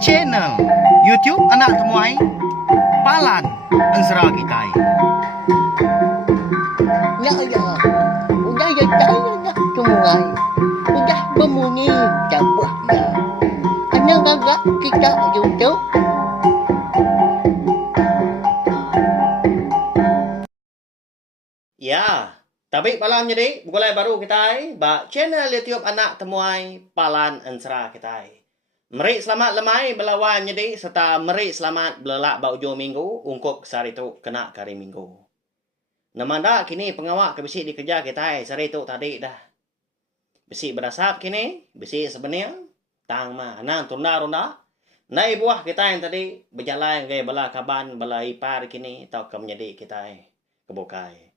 Channel YouTube anak temuai Palan Ensera kita. Ya ya, udah ya saya nak temuai. Udah berbunyi dapat ya. Ana gagak kita YouTube. Ya, tapi malam jadi mulai baru kita ba channel YouTube anak temuai Palan Ensera kita. Meri selamat lemai belawan jadi serta meri selamat belelak ba ujung minggu ungkup sari tu kena kari minggu. Namanda kini pengawak ke besi dikerja kita sari tu tadi dah. Besi berasap kini, besi sebenarnya tang ma anang tunda-runda. Nai buah kita yang tadi berjalan gaya bala kaban bala ipar kini tau ke menjadi kita kebukai.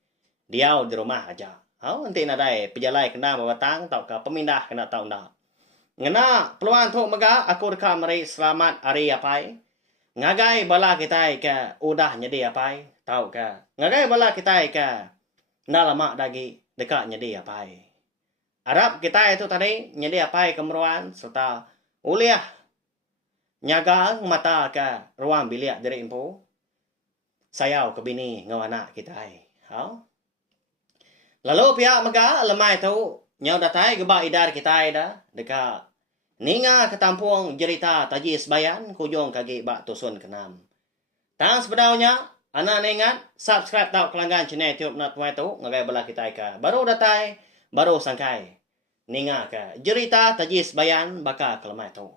Dia di rumah aja. Nanti nadai pejalai kena babatang tau ke pemindah kena tau ndak. Ngena peluang tu mega aku dekat meri selamat hari apai. Ngagai bala kita ke udah nyedi apai tau ke. Ngagai bala kita ke ndak lama lagi dekat nyedi apai. Arab kita itu tadi nyedi apai kemeruan serta uliah nyaga mata ke ruang bilik dari impu. Sayau ke bini ngawana kita. Lalu pihak mega lemai tu nyau datai gebak idar kita dah dekat ninga ketampung jerita taji sebayan kujung kaki bak tusun kenam. Tang sebenarnya ana ingat subscribe tau kelanggan channel YouTube nak tuai tu ngagai bala kita ka. Baru datai baru sangkai. Ninga ka jerita taji sebayan baka kelemai tu.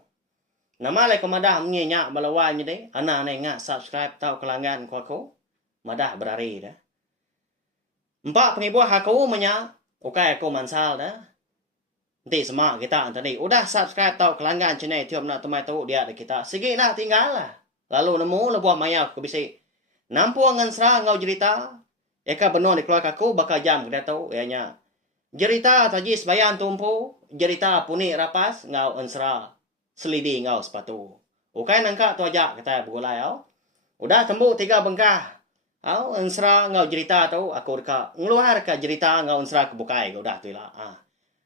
Nama le komadah menyenyak balawan jadi ana ingat subscribe tau kelanggan ku aku. Madah berari dah. Empat pengibuah aku menya, ukai aku mansal dah. Nanti semua kita tadi udah subscribe tau kelanggan channel YouTube nak temai tu dia ada kita. Segi nak tinggal lah. Lalu nemu lebuah maya aku bisi. Nampuang Ensera ngau cerita. Eka benar di keluarga aku bakal jam kita tahu ianya. Cerita taji sebayan tumpu, cerita puni rapas ngau Ensera selidi ngau sepatu. Ukai nangka tu aja kita bergulai au. Udah tembuk 3 bengkah. Ensera ngau cerita tu aku dekat ngeluar ke cerita ngau Ensera kebukai kau dah tu lah.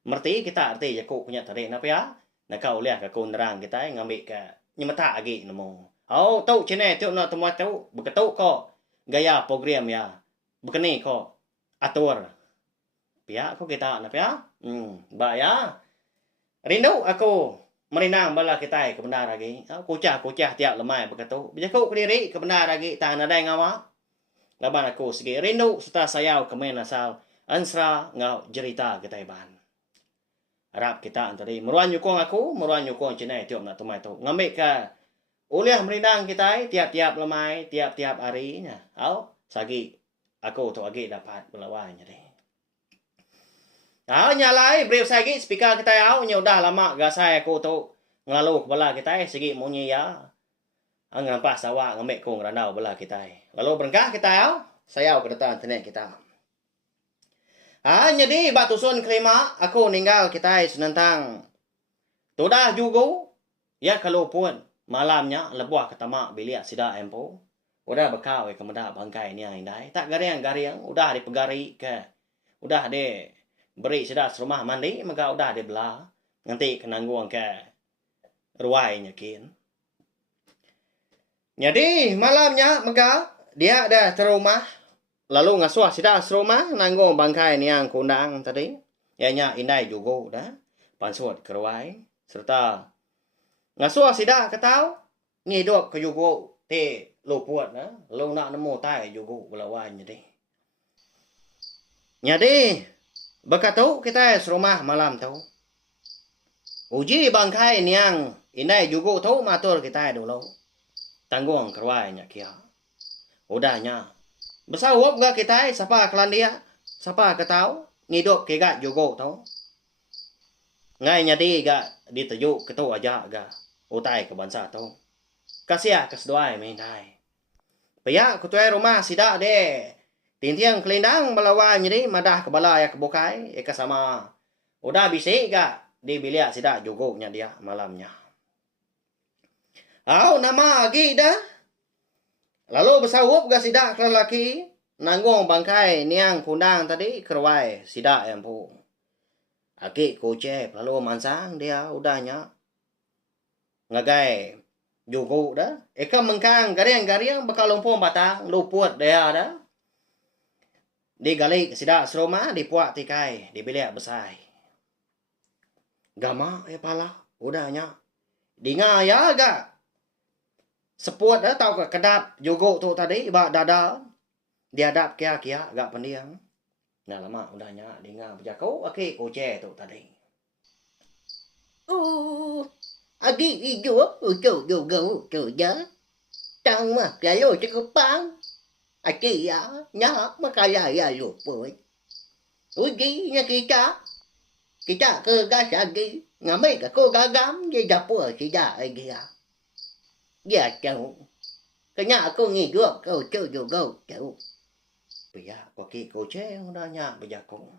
Merti kita arti aku punya tarik napa ya? Nak kau lihat ke nerang kita ngambil ke nyemata lagi nemu. Tu channel tu nak temu tu beketuk ko gaya program ya. Bekeni ko atur. Pihak ko kita napa ya? Ba ya. Rindu aku merinang bala kita ke benar lagi. Kucah tiap lemai beketuk. Bija ko kediri ke benar lagi tangan ada ngawa. Laban aku segi rindu serta sayau kemen asal Ensera ngau cerita kita ban. Harap kita tadi meruan nyukung aku, meruan nyukung channel YouTube nak temai tu. Ngambil ke uliah merindang kita tiap-tiap lemai, tiap-tiap harinya. Sagi aku tu lagi dapat berlawan jadi. Nyalai brief sagi speaker kita udah lama gasai aku tu ngelalu kepala kita segi munyi ya. Ngampas awak ngambil kong randau bala kita. Lalu berengkah kita sayau ke datang internet kita. Jadi batu sun kelima aku ninggal kita senentang. Tudah juga ya kalau pun malamnya lebuah ketama bilik sida empo. Udah bekau ke meda bangkai ni indai. Tak garing-garing udah dipegari ke. Udah de beri sida rumah mandi maka udah de bela. Nanti kenangguang ke ruai nyakin. Jadi malamnya maka dia ada terumah. Lalu ngasuh sida asroma nanggung bangkai ni yang kundang tadi. Ianya indai juga dah. Pansut keruai. Serta ngasuh sida ketau. Ngidup ke juga. Te lupuat dah. Lalu nak nemu tai juga belawan jadi. Jadi. Bekatu kita asroma malam tu. Uji bangkai ni yang indai juga tu matur kita dulu. Tanggung keruai nya kia. Udahnya. Besawap gak kita siapa kelan dia? Siapa ketau? Ngidup ke gak juga tau. Ngai nyadi gak ditujuk ketu aja gak. Utai ke bansa tau. Kasih keseduai menai. Pihak ketua rumah sidak de. Tintiang kelindang balawan jadi madah ke bala ya kebukai. Eka sama. Udah bisik gak di bilik sidak juga nya dia malamnya. Nama lagi dah. Lalu bersawup gak sidak ke lelaki. Nanggung bangkai niang kundang tadi keruai sidak empu. Aki kucep lalu mansang dia udahnya. ngagai jugo dah. Eka mengkang gariang bakal lumpur batang luput dia dah. Di galik sida seroma di puak tikai di bilik besai. Gama pala udahnya. Dinga ya ga. Sepuat dah tau ke kedap jugo tu tadi ba dada. Diadap kia agak pendiang. Nah lama udahnya dinga berjakau aki kuce tu tadi. Agi hijau, hijau ya. Tang mah lalu cukup pang. Aki ya, nya makaya ya luput. Uji nya kita ke gas lagi. Ngamai ke ko gagam dia dapur tidak lagi ya. Ya tahu. Kena aku ngiduk kau tu juga tahu. Pia koki kuce udahnya berjakau.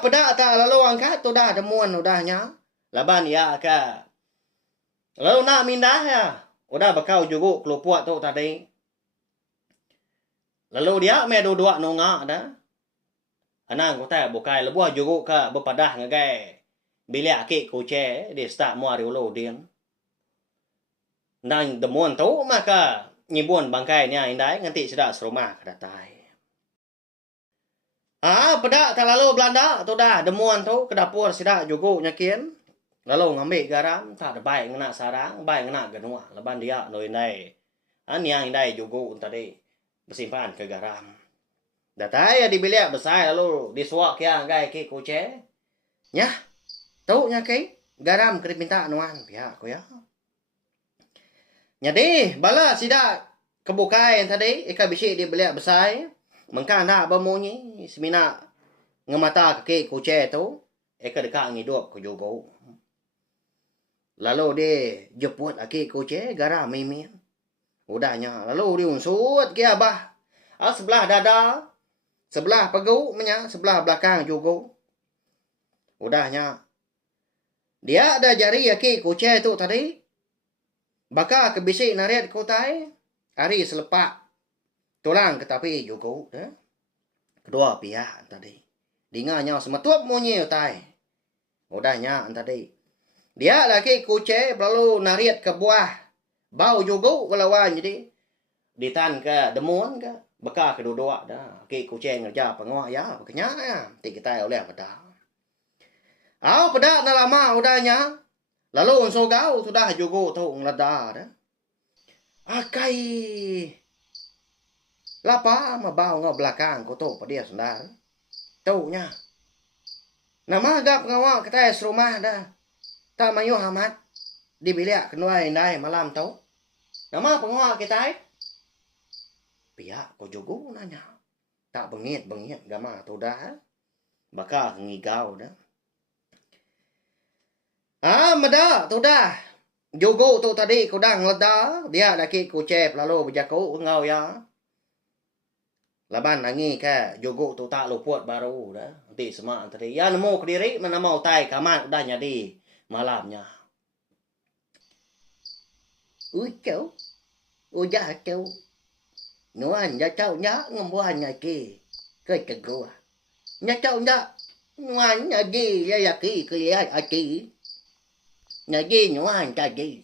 Pedak tak lalu angkat tu dah demuan udahnya. Laban ya ka. Lalu nak mindah ya. Udah bakau juga kelupuat tu tadi. Lalu dia me dua nongak dah. Anang ko ta bukai lebuah juga ka berpadah ngagai. Bilik aki kuce di start muari ulo din. Nang demuan tu maka nyibun bangkai ni indai nganti sudah serumah kedatai. Pedak tak lalu Belanda tu dah demuan tu ke dapur sidak juga nyakin. Lalu ngambil garam tak ada baik ngena sarang, baik ngena genua. Leban dia no indai. Yang indai juga tadi bersimpan ke garam. Datai di bilik besar lalu disuak kia gai ki kuce. Nyah. Tahu nyaki garam kena minta nuan pihak ko ya. Jadi bala sidak kebukai tadi ika bisi di bilik besar. Mengka nak bemunyi semina ngemata kaki kuce tu eka dekat ngidup ke jugo. Lalu dia jemput aki kuce garam mimin. Udahnya lalu dia unsut ke abah. Sebelah dada, sebelah pegu menya, sebelah belakang jugo. Udahnya dia ada jari aki kuce tu tadi. Baka kebisi narit kutai hari selepak tulang ke tapi juga kedua pihak tadi. Dinganya semetup munyi utai. Udahnya tadi. Dia lagi kuce lalu nariat ke buah. Bau juga walawan jadi. Ditan ke demun ke. Beka kedua dah. Ki kuce ngerja penguak ya. Bekenya ya. Ti kita oleh pada. Pada na lama udahnya. Lalu unsur gau sudah juga tu ngelada dah. Akai. Lapa mabau ngau belakang ko tu dia sendar. Tau nya. Nama gap ngawak kita serumah dah. Tak mayu hamat. Di bilik kenua indai malam tau. Nama pengawak kita. Pihak ko juga nanya. Tak bengit gama tu dah. Baka ngigau dah. Meda tu dah. Jogo tu tadi ko dah ngelada. Dia laki kucep lalu berjaku ngau ya. Laban nangi ke jogo tu tak luput baru dah. Nanti semak tadi. Ya nemu ke diri mana mau tai kamat udah jadi malamnya. Ucau. Udah cau. Nuan ya cau nya ngembuan nya ki. Ke tegua. Nya cau nya. Nuan nya di ya ki kelihat aki. Nya di nuan tadi.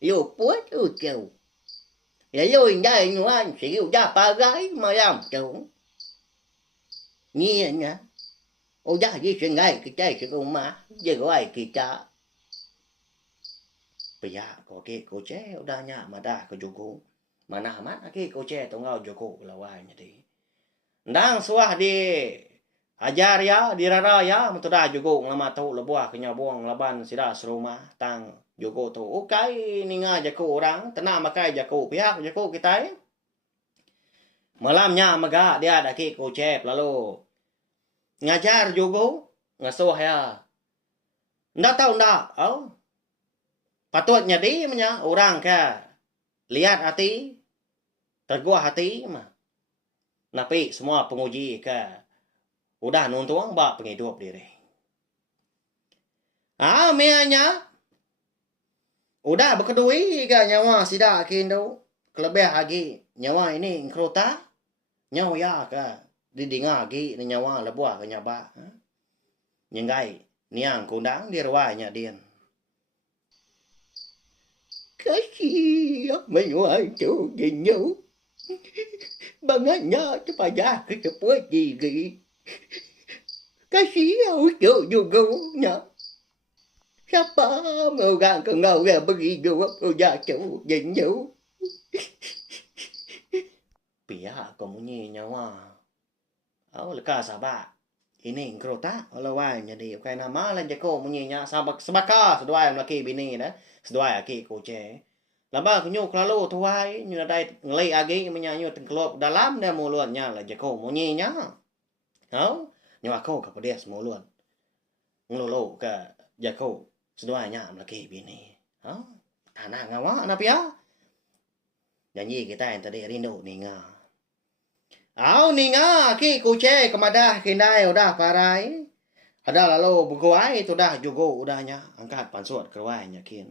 Yo puat ucau. Ya yo indai nuan siu da pagai malam tu. Ni nya. Udah di sengai kita ke rumah. Jegoi kita. Pihak koki kuce udahnya madah ke jugo. Mana amat aki kuce tu ngau jugo lawan jadi. Ndang suah di ajar ya, di rara ya, mutudah jugo ngama tu lebuah kenya buang laban sida serumah tang jugo tu. Ukai ninga jaku orang, tenang makai jaku pihak jaku kita. Malamnya maga dia ada ki kuce lalu ngajar jugo ngasuh ya. Ndak tahu ndak, patutnya di menya orang ke lihat hati, tergua hati mah. Napi semua penguji ke udah nuntuang bak penghidup diri. Mianya udah berkedui ke nyawa sida kindo kelebih lagi nyawa ini ngkrota nyawa ya ke didinga lagi nyawa lebuah ke nyaba. Nyenggai niang kundang di ruwanya din. Kasih menyuai tu jenyu. Banganya supaya keceput diri. Kasih aku juga nya. Siapa mau gang kengau ya begitu punya tu jenyu. Pihak komunyi nyawa. Au leka sabak. Ini kerota olawai jadi kai nama lan jako munyinya sabak sebaka seduai laki bini dah. Seduai aki kuce. Laba kunyu klalo tuai nyu dai nglei agi menyanyi tengklop dalam dah mulutnya la jako munyinya. Au nyu aku ka pedes mulut. Nglolo ka jako seduai nya laki bini. Au tanah ngawa na pia. Janji kita yang tadi rindu ninga. Au ninga ki kuce kemadah kindai udah parai. Ada lalu bukuai itu dah jugo udahnya angkat pansut keruai nyakin.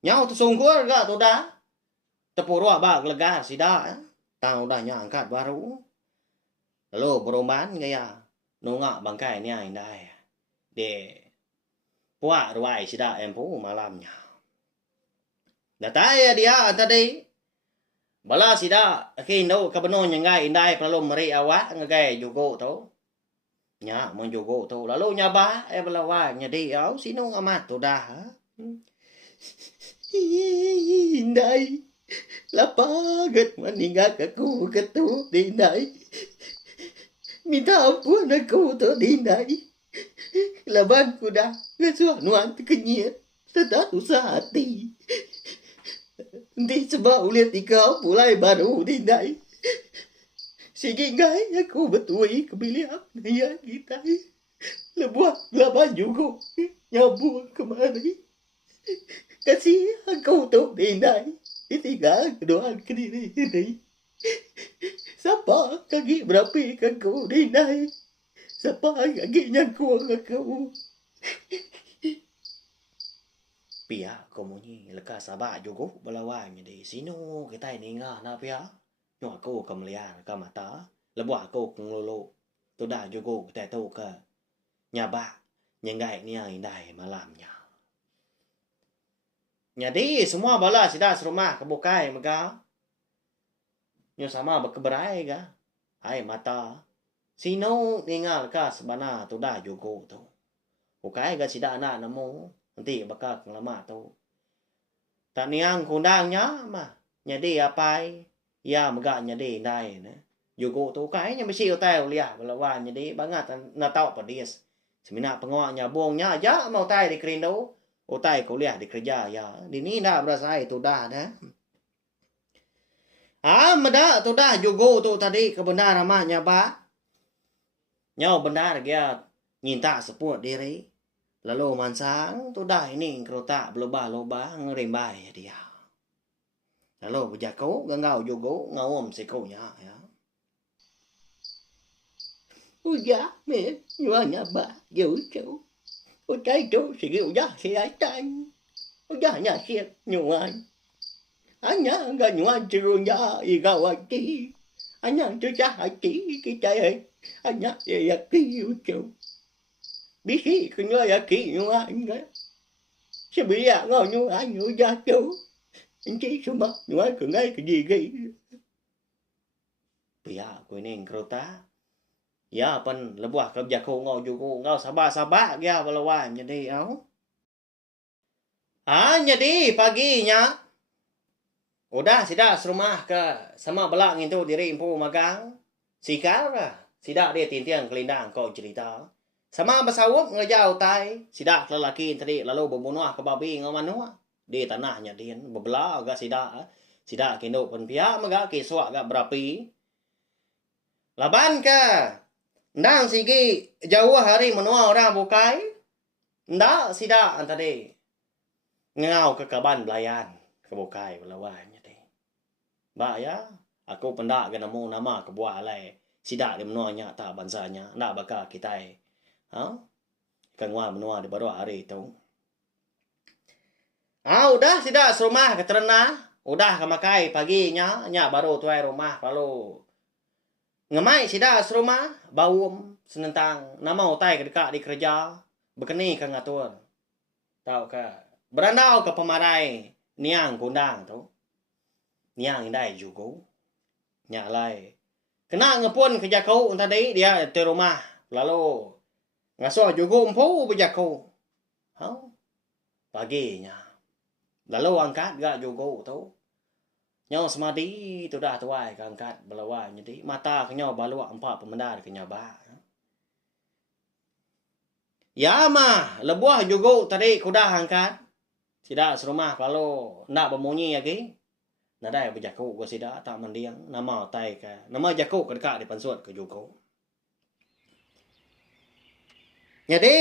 Nyau tu sungkur gak tu dah. Tepurua bag lega sida. Tang udahnya angkat baru. Lalu berumban gaya nunga bangkai ni indai. De puak ruai sida empu malamnya. Dataya dia tadi. Bala sida kindo kabano nyangai indai perlu meri awak ngagai jugo tu. Nya mon jugo tu lalu nyaba bala wa nyadi au sino amat tu dah. Indai. Lapagat meninggal aku ketu dindai. Minta ampun aku tu dindai. Laban ku dah kesuanuan kenyit. Tetap usah hati. Nanti sebab ulit ikau mulai baru dindai. Sige ngai aku betui kebilian ya kita. Lebuat laban juga nyabur kemari. Kasih aku tu dindai. Ditinggal kedua kediri ini. Siapa kaki berapi aku dindai. Siapa kaki nyangkut aku. Pia komunyi leka sabak jugo balawanya di sino kita ini ngah na pia. Nyo aku kemelian ka mata. Lebu aku nglolo. Tu dah jugo kita tu ke. Nyaba nyengai ni indai malamnya. Jadi semua bala sida serumah kebukai mega. Nyo sama berkeberai ga. Ai mata. Sino ningal ka sebana tu dah jugo tu. Bukai ga sida anak namo. Nanti bakal lama tu. Tak niang kundangnya mah. Jadi apai. Ya megak jadi indai na. Jugo tu kayaknya mesti utai uliah balawan jadi banget na tau pedis. Semina pengawaknya bongnya aja mau tai di kerindo. Utai kuliah di kerja ya. Di ni dah berasa itu dah dah. Meda tu dah jugo tu tadi kebenar ramahnya ba. Nyau benar dia nyinta seput diri. Lalu mansang tu dah ini kerota beloba-loba ngerimbai dia. Lalu berjako gangau jugo ngawom sikonya ya. Uja me nyuanya ba dấu châu. Uja itu segi uja siatan. Uja nya siat nyuan. Anya enggak nyuan cirunya igawati. Anya tu hati kita anya ya kiu. Bisi kunya ya kiu anga. Sebelia ngau nyuan uja châu. Inci cuma nyuan ke ngai ke gigi. Pia ko ini kerota. Ya pen lebuah kerja ko ngau jugo ngau sabak-sabak dia balawan jadi au. Jadi paginya udah sida serumah ke sama belak itu diri impu magang. Sikar lah. Sida dia tintiang kelindang kau cerita. Sama bersawup ngejau tai. Sida lelaki tadi lalu berbunuh ke babi ngau manua. Di tanahnya dia bebelah agak sida. Sida kendo pen pia magak kiswak agak berapi. Laban ke. Ndang sigi jauh hari menua orang bukai. Ndak sida tadi. Ngau ke kaban belayan. Kebukai belawanya tadi. Ba ya. Aku pendak ke nemu nama kebuah alai. Sida di menuanya tak bansanya. Ndak bakal kita. Kengwa menua di baru hari itu. Udah sida serumah ke terena. Udah kemakai paginya. Nya baru tuai rumah lalu. Ngemai sida serumah. Bawum senentang. Nama utai ke dekat di kerja. Berkeni ke ngatur. Tahu ke. Berandau ke pemarai. niang kundang tu. Niang indai juga. Nya lai. Kena ngepun ke jakau tadi dia di rumah. Lalu ngaso juga empu berjakau. Ha? Paginya. Lalu angkat gak juga tu. Nhau semadi tu dah tuai ke angkat belawai jadi mata ke nhau baluak empat pemendar ke nhau ba. Ya mah lebuah juga tadi kuda angkat. Tidak serumah kalau nak bemunyi lagi. Nadai berjakau ke sida tak mendiang nama tai ke. Nama jakau ke dekat di pansut ke juga. Jadi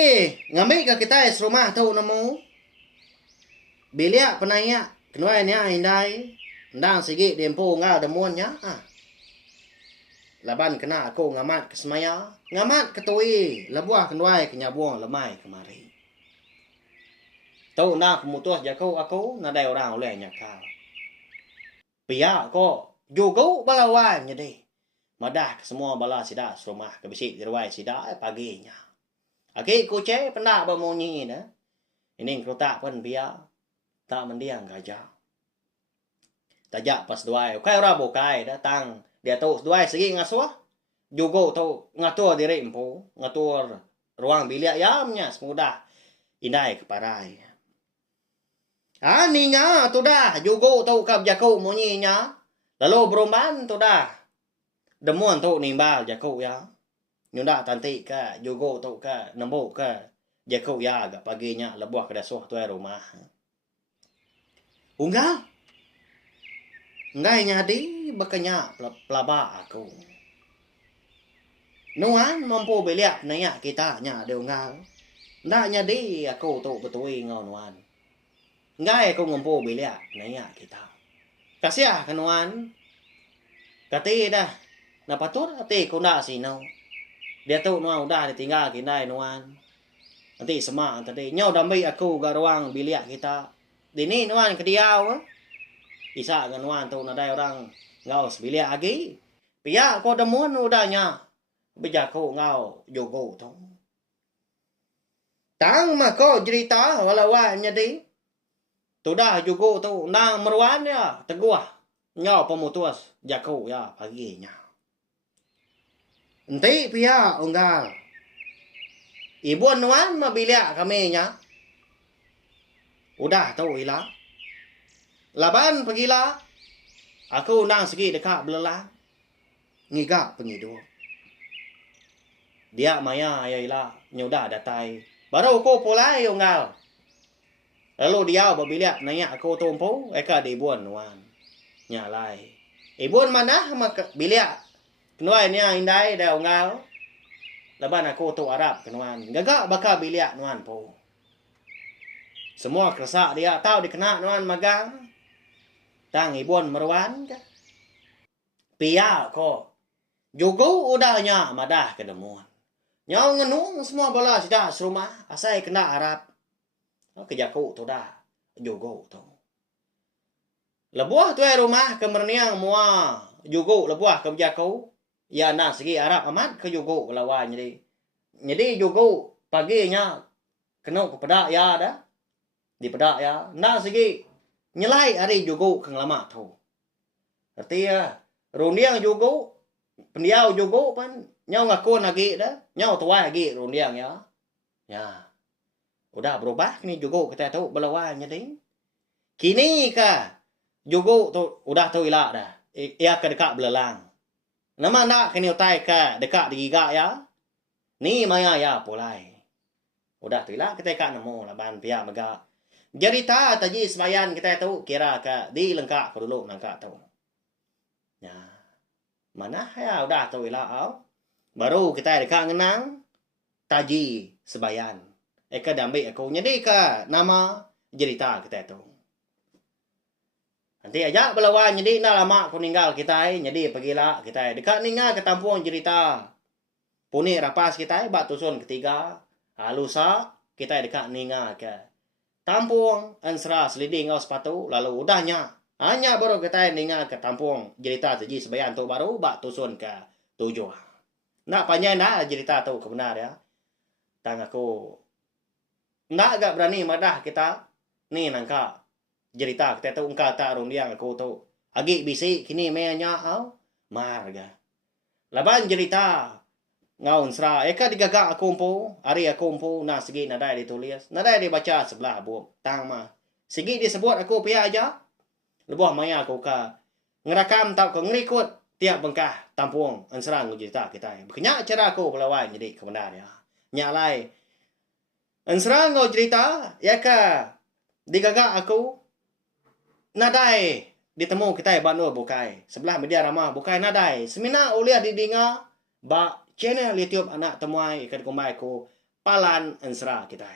ngambil ke kita serumah tu namu. Bilia penanya kenuai ni indai. Ndang sigi dempo ngau demonnya. Laban kena aku ngamat ke semaya. Ngamat ketui. Lebuah kenuai kenyabuang lemai kemari. Tahu nak memutus jakau aku. Nadai orang oleh nyakal. Pia ko juga balawai jadi. Madah ke semua bala sida serumah ke bisik dirwai sida paginya. Aki kucai pendak bermunyi dah. Ini kerutak pun pia. Tak mendiang gajah. Tajak pas duai. Kai ora bokai datang. Dia tahu duai segi ngasuh. Juga tahu ngatur diri empu. Ngatur ruang bilik yamnya semudah. Indai keparai. Ni nga tu dah. Juga tahu kap jakau munyinya. Lalu berumban tu dah. Demuan tu nimbal jakau ya. Nyunda tanti ke. Juga tahu ke. Nembuk ke. Jakau ya agak paginya. Lebuah ke dasuh tu rumah. Unggal. Ngai nyadi bakanya pelaba aku. Nuan mampu beliak nanya kita nya de unggal. Ndak nyadi aku tu betui ngau nuan. Ngai aku mampu beliak nanya kita. Kasia kan nuan. Kati dah. Napatur ati ku ndak sinau. Dia tu nuan udah ditinggal kindai nuan. Nanti semak tadi nyau dambi aku ga ruang biliak kita. Dini nuan ke diau. Isa ganuan tu nadai orang ngau sebilik lagi. Pia ko demun udahnya. Bejaku ngau jogo tu. Tang mah ko cerita walawan jadi. Tu dah jogo tu nang meruan ya teguah. Ngau pemutus jaku ya paginya. Enti pia unggal. Ibu nuan mah bilik kami nya. Udah tu hilang. Laban pergilah. Aku nang segi dekat belelang. Ngigak pengidu. Dia maya ayalah nyudah datai. Baru aku pulai unggal. Lalu dia berbiliak nanya aku tumpu. Eka di ibuan nuan. Nyalai. Ibuan mana mak biliak. Kenuai niya indai dah unggal. Laban aku tu Arab kenuan. Gagak bakal biliak nuan po. Semua keresak dia tahu dikena nuan magang. Tang ibuan meruan ke? Pia ko. Juga udahnya madah ke demuan. Nyau ngenung semua bala sidah serumah. Asai kena Arab. Kejaku tu dah. Juga tu. Lebuah tu rumah kemerniang mua. Juga lebuah ke jaku. Ya nak segi Arab amat ke juga lawan jadi. Jadi juga paginya. Kena ke pedak ya dah. Di pedak ya. Nak segi. Nyelai hari juga kang lama tu. Artinya rundiang juga pendiau juga pan nyau ngaku lagi dah. Nyau tua lagi rundiang ya. Ya. Udah berubah ni juga kita tahu belawan jadi. Kini ka juga tu udah tahu ilak dah. Ia ke dekat belalang. Nama nak kini utai ka dekat digigak ya. Ni maya ya pulai. Udah tu ilak kita ka nemu laban pia megak. Cerita tadi sembayan kita tahu kira ke di lengkap dulu nangka tahu. Ya. Mana ya udah tahu ilah. Baru kita dekat ngenang taji sembayan. Eka dambi aku nyedi ke nama cerita kita tahu. Nanti aja belawan nyedi nak lama aku ninggal kita nyedi pergilah kita dekat ninggal ke tampung cerita. Puni rapas kita bak tusun ketiga. Halusa kita dekat ninggal ke tampung ansra seliding ngau sepatu lalu udahnya hanya baru kita ningal ke tampung cerita seji sebayan tu baru bak tusun ke tujuh. Nak panjang dah cerita tu kebenar ya. Tang aku nak agak berani madah kita ni nangka Cerita kita tu ungka tak rong diang aku tu. Agi bisi kini menya au marga. Laban cerita ngaun sra eka digagak aku po, ari aku po na segi nadai ditulis. Nadai dibaca sebelah bu tang ma. Segi disebut aku pia aja. Lebuh maya aku ka ngerakam tau ke ngerikut tiap bengkah tampung ansrang cerita kita. Berkenyak cara aku pelawan jadi kebenar ya. Nyak lai ansrang cerita ya ka digagak aku nadai ditemu kita banur bukai sebelah media ramah bukai nadai semina uliah didinga ba channel YouTube anak temuai ikan kumai ku palan ansra kita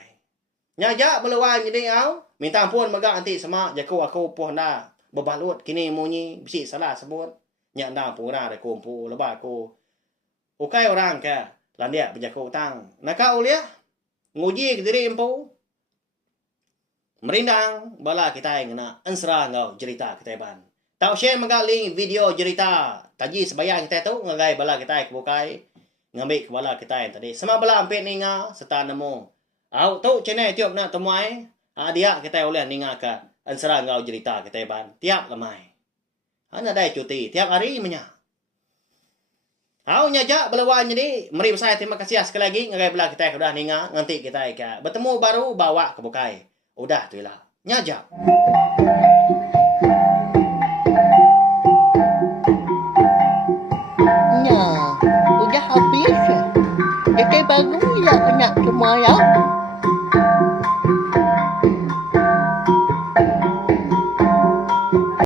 nyaja belawan jadi au minta ampun maga anti sama jaku aku pohna bebalut kini munyi bisi salah sebut nyak nda pura de kumpu leba aku ukai orang ka landia bejaku tang naka uliah nguji ke diri empu merindang bala kita yang nak ansra ngau cerita kita ban tau share magaling video cerita taji sebayang kita tu ngagai bala kita bukai ngambil kepala kita yang tadi sama bala ampit ninga serta nemu au tu channel tiap nak temuai dia kita oleh ninga ka ansra ngau cerita kita ban tiap lemai ana dai cuti tiap hari menya au nyaja belawan jadi meri saya terima kasih sekali lagi ngagai bala kita sudah ninga nanti kita ka bertemu baru bawa ke bukai udah tu lah nyaja Udah habis. Jadi bagus ya anak semua ya.